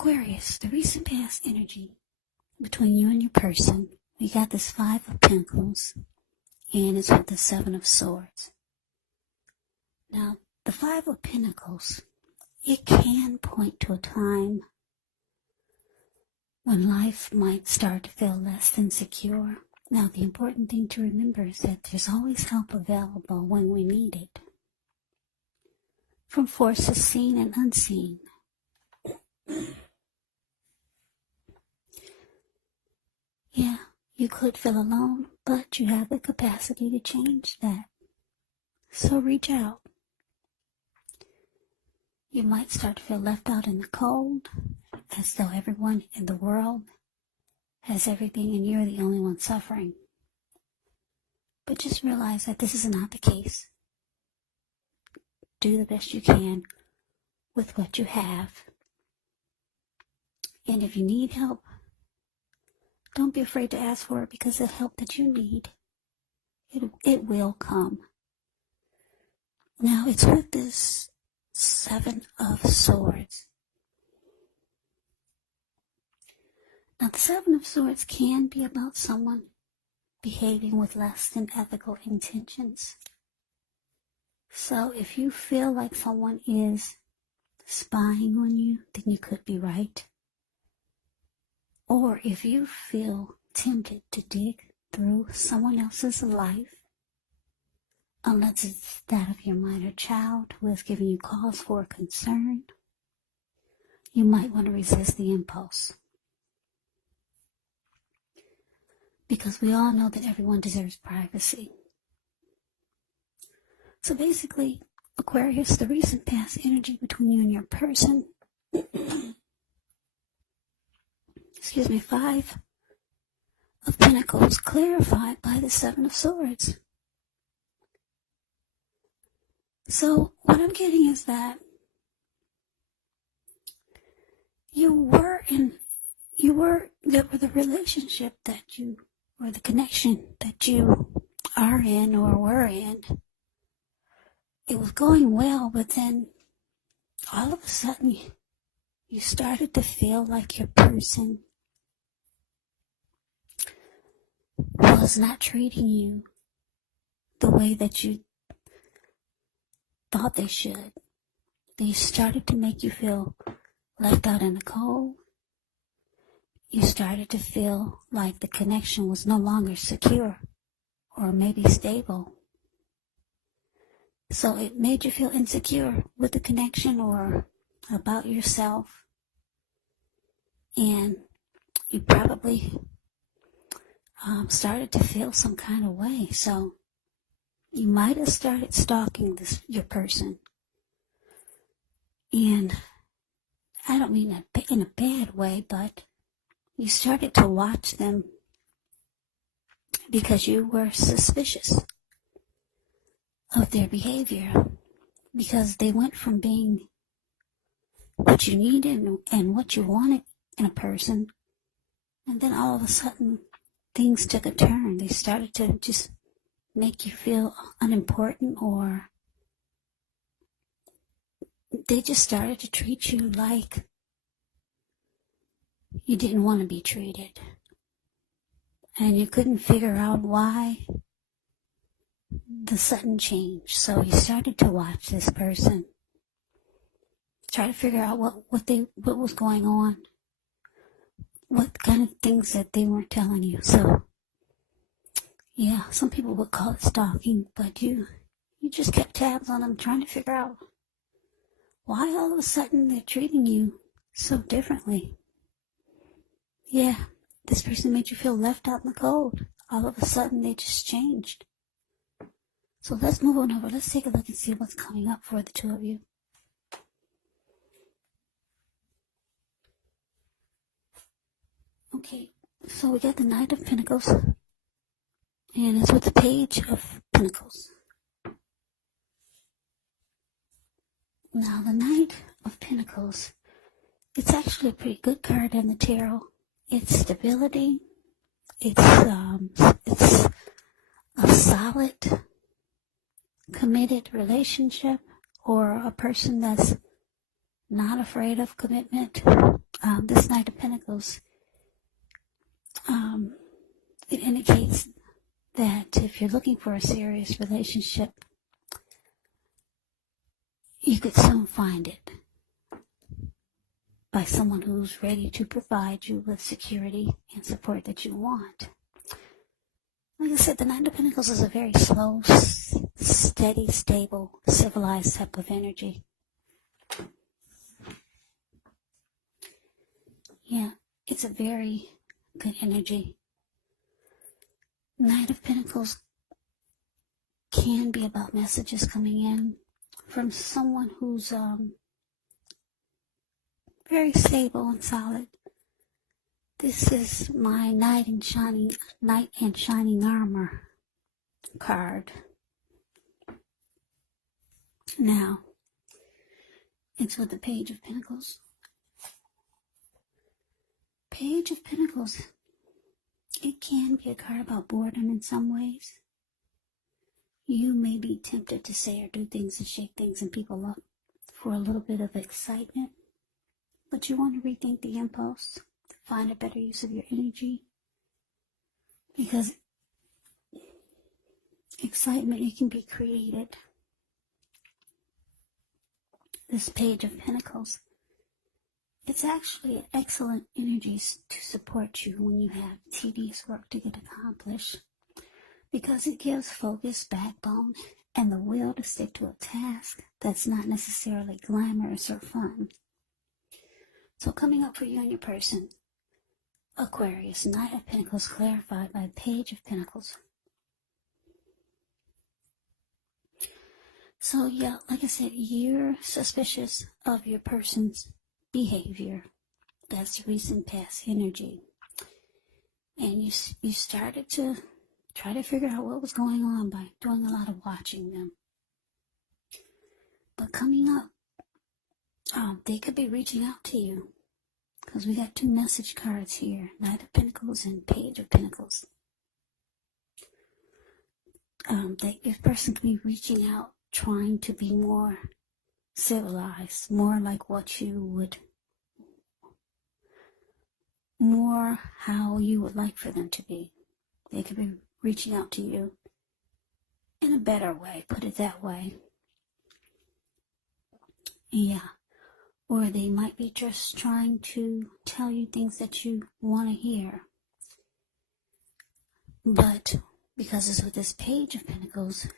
Aquarius, the recent past energy between you and your person. We got this 5 of Pentacles, and it's with the 7 of Swords. Now, the 5 of Pentacles, it can point to a time when life might start to feel less than secure. Now, the important thing to remember is that there's always help available when we need it, from forces seen and unseen. Yeah, you could feel alone, but you have the capacity to change that. So reach out. You might start to feel left out in the cold, as though everyone in the world has everything and you're the only one suffering. But just realize that this is not the case. Do the best you can with what you have. And if you need help, don't be afraid to ask for it, because the help that you need, it will come. Now, it's with this 7 of Swords. Now, the 7 of Swords can be about someone behaving with less than ethical intentions. So if you feel like someone is spying on you, then you could be right. Or if you feel tempted to dig through someone else's life, unless it's that of your minor child who has given you cause for concern, you might want to resist the impulse. Because we all know that everyone deserves privacy. So basically, Aquarius, the recent past energy between you and your person, 5 of Pentacles, clarified by the 7 of Swords. So what I'm getting is that the relationship that you, or the connection that you are in or were in, it was going well, but then all of a sudden you started to feel like your person was not treating you the way that you thought they should. They started to make you feel left out in the cold. You started to feel like the connection was no longer secure or maybe stable. So it made you feel insecure with the connection or about yourself. And you probably started to feel some kind of way. So you might have started stalking your person. And I don't mean that in a bad way, but you started to watch them because you were suspicious of their behavior, because they went from being what you needed and what you wanted in a person, and then all of a sudden things took a turn. They started to just make you feel unimportant, or they just started to treat you like you didn't want to be treated, and you couldn't figure out why the sudden change. So you started to watch this person, try to figure out what was going on, what kind of things that they weren't telling you. So yeah, some people would call it stalking, but you just kept tabs on them, trying to figure out why all of a sudden they're treating you so differently. Yeah, this person made you feel left out in the cold. All of a sudden they just changed. So let's move on over. Let's take a look and see what's coming up for the two of you. Okay, so we got the Knight of Pentacles, and it's with the Page of Pentacles. Now, the Knight of Pentacles, it's actually a pretty good card in the tarot. It's stability. It's a solid, committed relationship, or a person that's not afraid of commitment. This Knight of Pentacles, it indicates that if you're looking for a serious relationship, you could soon find it by someone who's ready to provide you with security and support that you want. Like I said, the Knight of Pentacles is a very slow, steady, stable, civilized type of energy. Yeah, it's a very good energy. Knight of Pentacles can be about messages coming in from someone who's very stable and solid. This is my Knight in Shining Armor card. Now, it's with the Page of Pentacles. Page of Pentacles, it can be a card about boredom in some ways. You may be tempted to say or do things and shake things and people up for a little bit of excitement, but you want to rethink the impulse, find a better use of your energy, because excitement, it can be created. This Page of Pentacles, it's actually an excellent energy to support you when you have tedious work to get accomplished, because it gives focus, backbone, and the will to stick to a task that's not necessarily glamorous or fun. So coming up for you and your person, Aquarius, Knight of Pentacles clarified by Page of Pentacles. So yeah, like I said, you're suspicious of your person's behavior. That's recent past energy. And you started to try to figure out what was going on by doing a lot of watching them. But coming up, they could be reaching out to you, because we got two message cards here, Knight of Pentacles and Page of Pentacles. This person could be reaching out, trying to be more civilized, more like what you would, more how you would like for them to be. They could be reaching out to you in a better way, put it that way. Yeah. Or they might be just trying to tell you things that you want to hear. But because it's with this Page of Pentacles,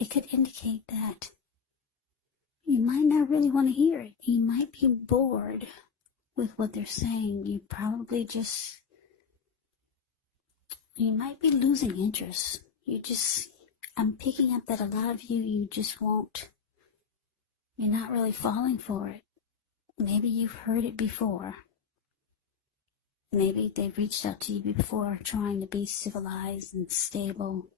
it could indicate that you might not really want to hear it. You might be bored with what they're saying. You might be losing interest. I'm picking up that a lot of you just won't. You're not really falling for it. Maybe you've heard it before. Maybe they've reached out to you before trying to be civilized and stable.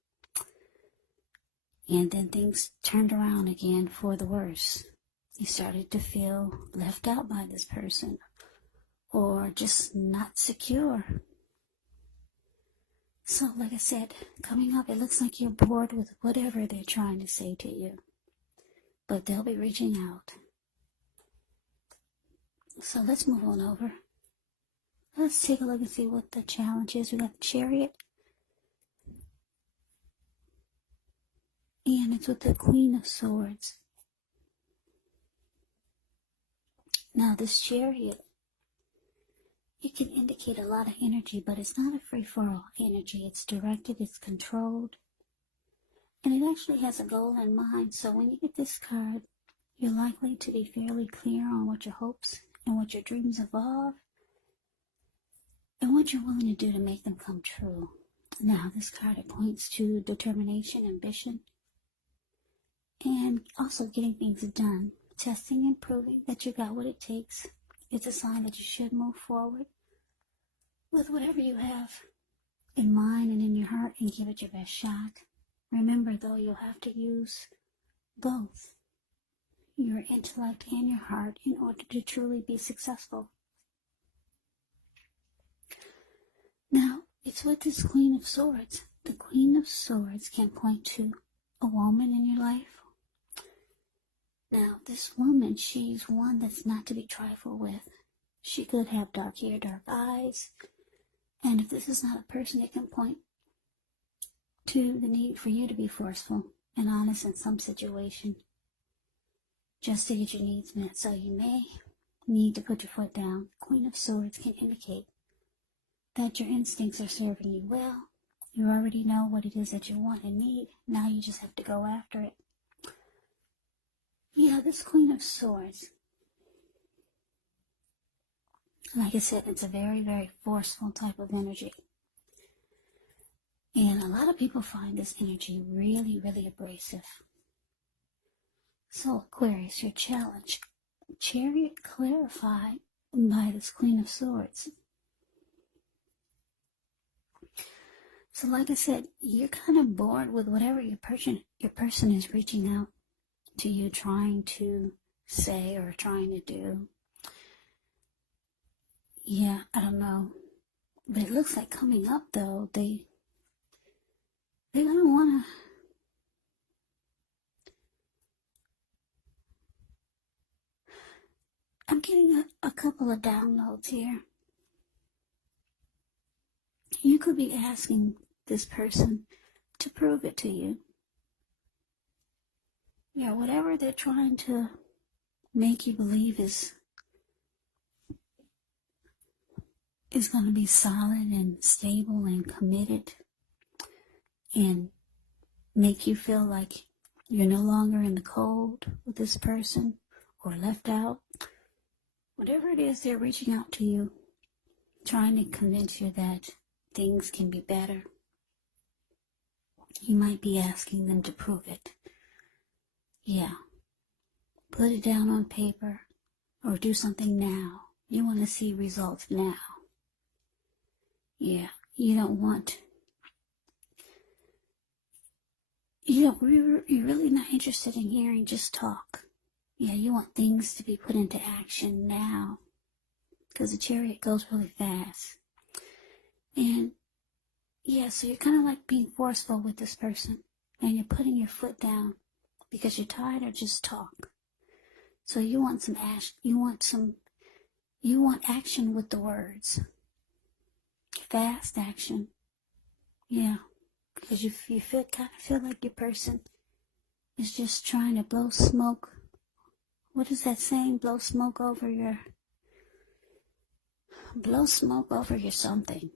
And then things turned around again for the worse. You started to feel left out by this person, or just not secure. So like I said, coming up, it looks like you're bored with whatever they're trying to say to you. But they'll be reaching out. So let's move on over. Let's take a look and see what the challenge is. We got the Chariot. And it's with the Queen of Swords. Now this Chariot, it can indicate a lot of energy, but it's not a free-for-all energy. It's directed, it's controlled, and it actually has a goal in mind. So when you get this card, you're likely to be fairly clear on what your hopes and what your dreams involve, and what you're willing to do to make them come true. Now this card, it points to determination, ambition, and also getting things done. Testing and proving that you got what it takes. It's a sign that you should move forward with whatever you have in mind and in your heart and give it your best shot. Remember though, you'll have to use both your intellect and your heart in order to truly be successful. Now, it's with this Queen of Swords. The Queen of Swords can point to a woman in your life, Now, this woman, she's one that's not to be trifled with. She could have dark hair, dark eyes. And if this is not a person, it can point to the need for you to be forceful and honest in some situation just to get your needs met. So you may need to put your foot down. Queen of Swords can indicate that your instincts are serving you well. You already know what it is that you want and need. Now you just have to go after it. Yeah, this Queen of Swords, like I said, it's a very, very forceful type of energy. And a lot of people find this energy really, really abrasive. So Aquarius, your challenge. Chariot clarified by this Queen of Swords. So like I said, you're kind of bored with whatever your person is reaching out to you, trying to say or trying to do. Yeah, I don't know. But it looks like coming up though, they're gonna wanna I'm getting a couple of downloads here. You could be asking this person to prove it to you. Yeah, whatever they're trying to make you believe is going to be solid and stable and committed and make you feel like you're no longer in the cold with this person or left out. Whatever it is, they're reaching out to you, trying to convince you that things can be better. You might be asking them to prove it. Yeah. Put it down on paper or do something now. You want to see results now. Yeah. You're really not interested in hearing just talk. Yeah, you want things to be put into action now. Because the Chariot goes really fast. And yeah, so you're kind of like being forceful with this person. And you're putting your foot down because you're tired of just talk. So you want some action. You want action with the words. Fast action. Yeah. Because you kind of feel like your person is just trying to blow smoke. What is that saying? Blow smoke over your something.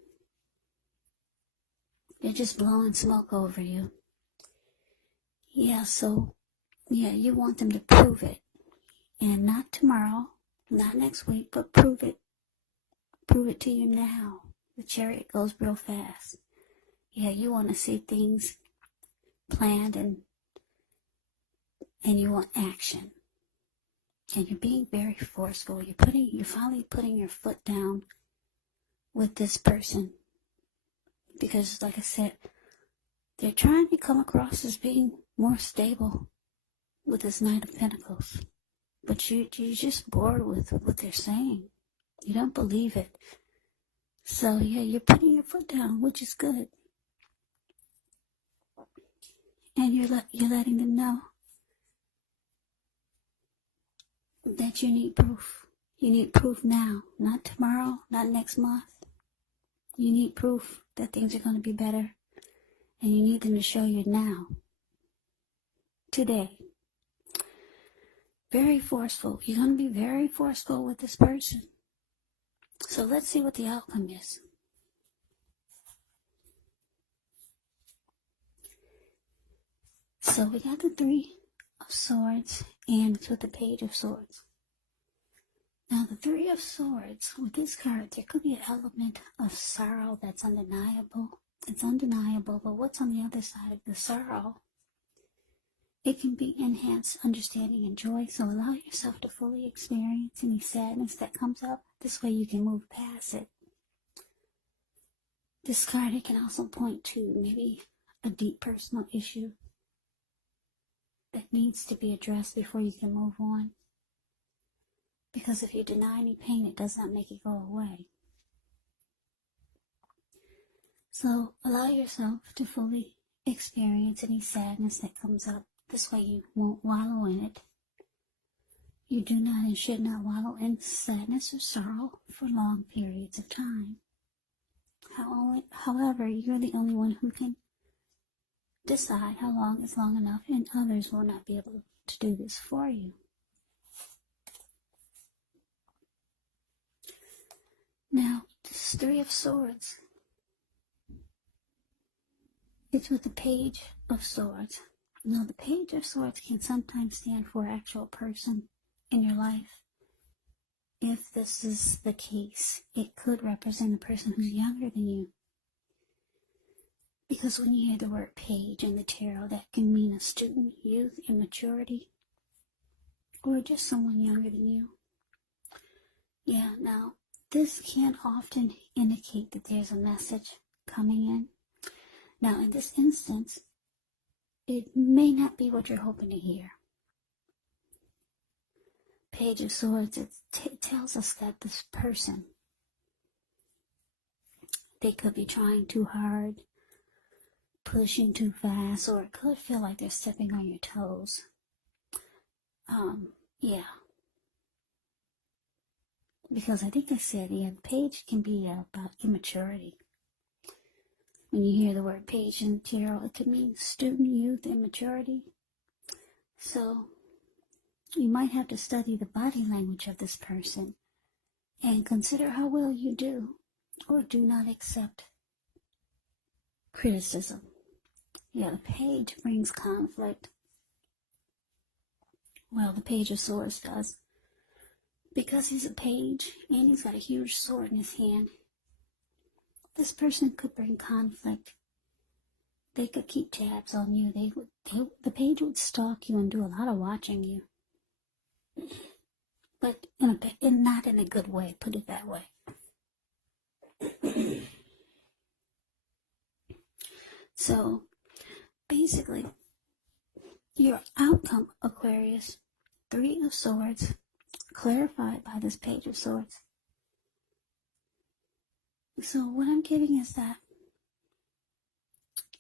They're just blowing smoke over you. Yeah, so, yeah, you want them to prove it. And not tomorrow, not next week, but prove it. Prove it to you now. The Chariot goes real fast. Yeah, you want to see things planned and you want action. And you're being very forceful. You're finally putting your foot down with this person. Because, like I said, they're trying to come across as being more stable with this Knight of Pentacles. But you're just bored with what they're saying. You don't believe it. So, yeah, you're putting your foot down, which is good. And you're letting them know that you need proof. You need proof now, not tomorrow, not next month. You need proof that things are going to be better. And you need them to show you now. Today. Very forceful. You're going to be very forceful with this person. So let's see what the outcome is. So we got the Three of Swords and it's with the Page of Swords. Now the Three of Swords, with this card, there could be an element of sorrow that's undeniable. It's undeniable, but what's on the other side of the sorrow? It can be enhanced understanding and joy, so allow yourself to fully experience any sadness that comes up. This way you can move past it. This card, it can also point to maybe a deep personal issue that needs to be addressed before you can move on. Because if you deny any pain, it does not make it go away. So allow yourself to fully experience any sadness that comes up. This way you won't wallow in it. You do not and should not wallow in sadness or sorrow for long periods of time. However, you're the only one who can decide how long is long enough, and others will not be able to do this for you. Now, this Three of Swords, it's with the Page of Swords. Now, the Page of Swords can sometimes stand for an actual person in your life. If this is the case, it could represent a person who's younger than you. Because when you hear the word page in the tarot, that can mean a student, youth, immaturity, or just someone younger than you. Yeah, now, this can often indicate that there's a message coming in. Now, in this instance, it may not be what you're hoping to hear. Page of Swords, it tells us that this person, they could be trying too hard, pushing too fast, or it could feel like they're stepping on your toes. Yeah. Because I think I said, the page can be about immaturity. When you hear the word page in tarot, it could mean student, youth, immaturity. So, you might have to study the body language of this person and consider how well you do or do not accept criticism. Yeah, the page brings conflict. Well, the Page of Swords does. Because he's a page and he's got a huge sword in his hand, this person could bring conflict. They could keep tabs on you. The page would stalk you and do a lot of watching you. But not in a good way, put it that way. So, basically, your outcome, Aquarius, Three of Swords, clarified by this Page of Swords. So what I'm getting is that,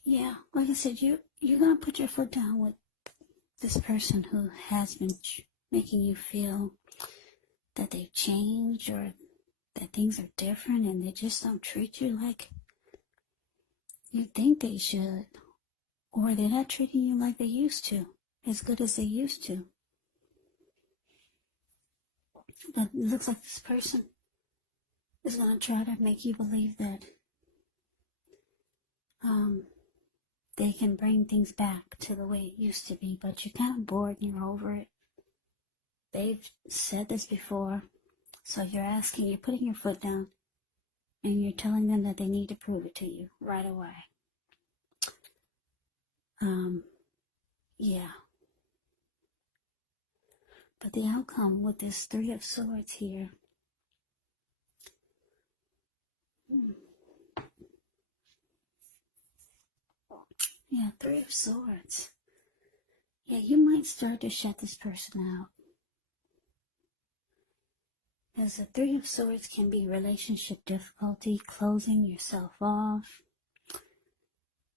yeah, like I said, you're going to put your foot down with this person who has been making you feel that they've changed or that things are different and they just don't treat you like you think they should, or they're not treating you like they used to, as good as they used to. But it looks like this person is going to try to make you believe that they can bring things back to the way it used to be, but you're kind of bored and you're over it. They've said this before, so you're putting your foot down, and you're telling them that they need to prove it to you right away. Yeah. But the outcome with this Three of Swords here, yeah, Three of Swords. Yeah, you might start to shut this person out. As the Three of Swords can be relationship difficulty, closing yourself off.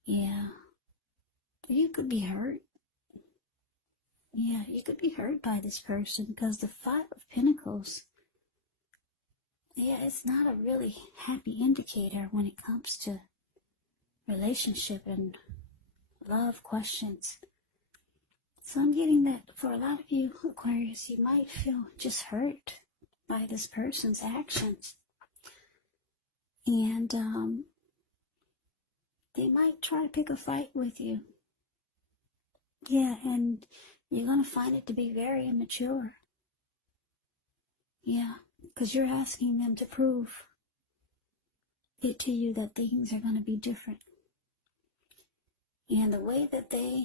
Yeah. You could be hurt. Yeah, you could be hurt by this person because the Five of Pentacles, yeah, it's not a really happy indicator when it comes to relationship and love questions. So I'm getting that for a lot of you, Aquarius, you might feel just hurt by this person's actions. And they might try to pick a fight with you. Yeah, and you're going to find it to be very immature. Yeah, because you're asking them to prove it to you that things are going to be different. And the way that they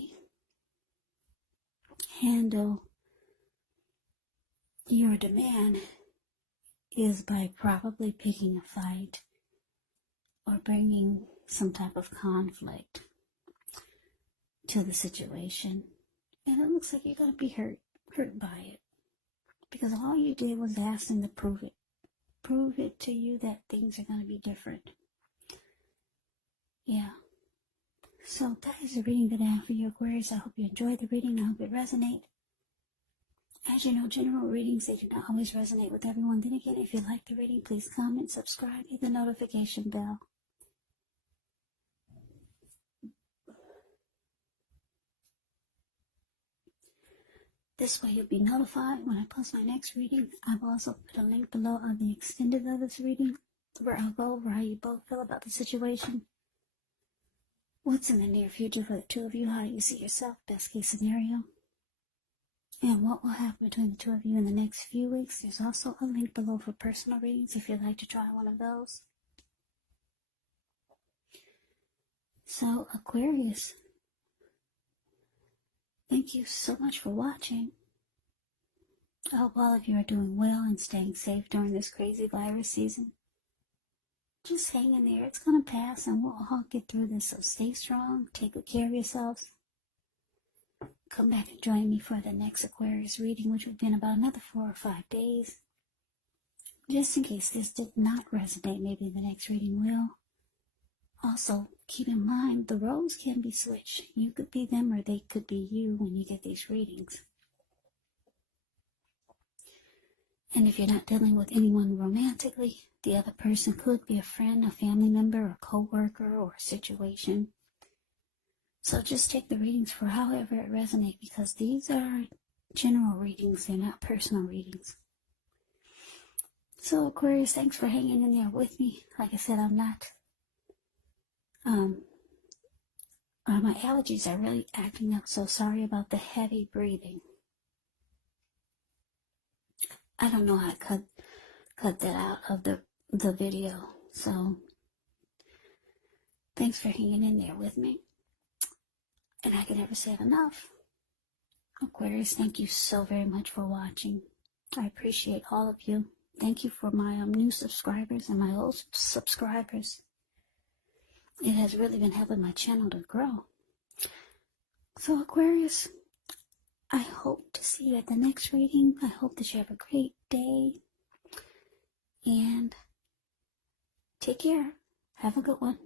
handle your demand is by probably picking a fight or bringing some type of conflict to the situation. And it looks like you're going to be hurt by it. Because all you did was ask them to prove it. Prove it to you that things are going to be different. Yeah. So that is the reading that I have for you, Aquarius. I hope you enjoyed the reading. I hope it resonated. As you know, general readings, they do not always resonate with everyone. Then again, if you like the reading, please comment, subscribe, hit the notification bell. This way you'll be notified when I post my next reading. I've also put a link below on the extended of this reading, where I'll go over how you both feel about the situation. What's in the near future for the two of you, how you see yourself, best case scenario. And what will happen between the two of you in the next few weeks. There's also a link below for personal readings if you'd like to try one of those. So, Aquarius, thank you so much for watching. I hope all of you are doing well and staying safe during this crazy virus season. Just hang in there. It's going to pass and we'll all get through this. So stay strong. Take good care of yourselves. Come back and join me for the next Aquarius reading, which will be in about another 4 or 5 days. Just in case this did not resonate, maybe the next reading will. Also, keep in mind, the roles can be switched. You could be them or they could be you when you get these readings. And if you're not dealing with anyone romantically, the other person could be a friend, a family member, a co-worker, or a situation. So just take the readings for however it resonates, because these are general readings, they're not personal readings. So Aquarius, thanks for hanging in there with me. Like I said, I'm not, my allergies are really acting up, so sorry about the heavy breathing. I don't know how to cut that out of the video, so thanks for hanging in there with me. And I can never say it enough. Aquarius, thank you so very much for watching. I appreciate all of you. Thank you for my new subscribers and my old subscribers. It has really been helping my channel to grow. So Aquarius, I hope to see you at the next reading. I hope that you have a great day. And take care. Have a good one.